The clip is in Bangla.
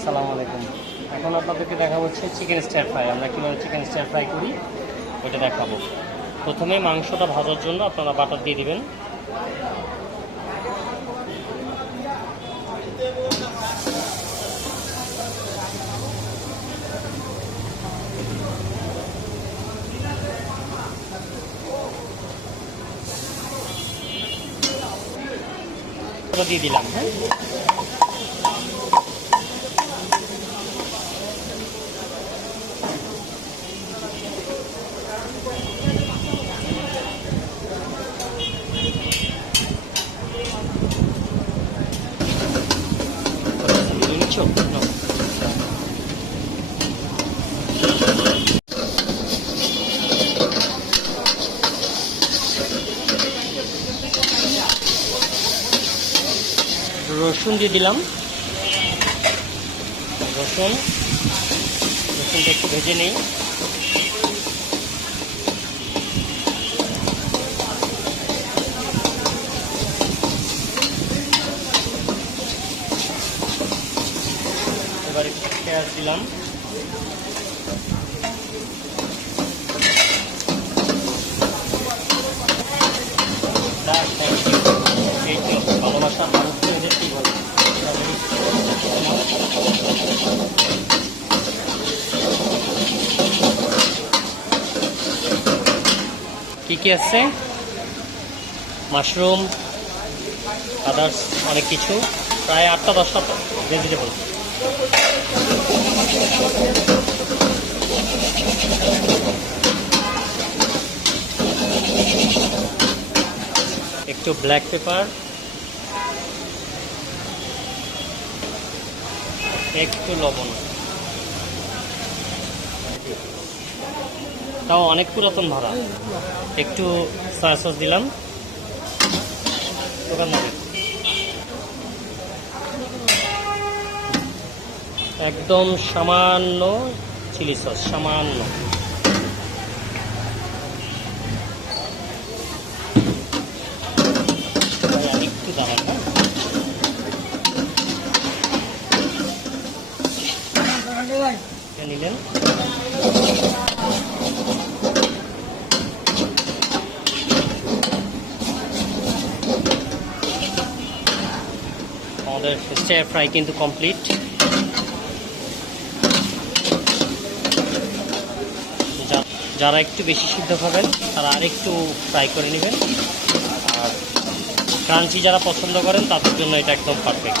আসসালামু আলাইকুম। এখন আপনাদেরকে দেখাবো হচ্ছে চিকেন স্টার ফ্রাই। আমরা কীভাবে চিকেন স্টার ফ্রাই করি ওইটা দেখাবো। প্রথমে মাংসটা ভাজার জন্য আপনারা বাটার দিয়ে দিবেন। দিয়ে দিলাম, হ্যাঁ। নিচ্ছো রসুন দিয়ে দিলাম। রসুনটা একটু ভেজে নেই। এবার একটু পেঁয়াজ দিলাম। ভালোবাসার মানুষকে এদের কী বলে, কী কী আছে, মাশরুম, আদার্স অনেক কিছু, প্রায় 8-10টা ভেজিটেবল। একটু ব্ল্যাক পেপার, একটু লবণ, তাও অনেক পুরাতন ভাড়া। একটু সয়া সস দিলাম, একদম সামান্য চিলি সস, সামান্য। একটু দাঁড়ান, হ্যাঁ, নিলেন। আমাদের স্টার ফ্রাই কিন্তু কমপ্লিট। যারা একটু বেশি সিদ্ধ খাবেন তারা আরেকটু ফ্রাই করে নেবেন, আর ক্রাঞ্চি যারা পছন্দ করেন তাদের জন্য এটা একদম পারফেক্ট।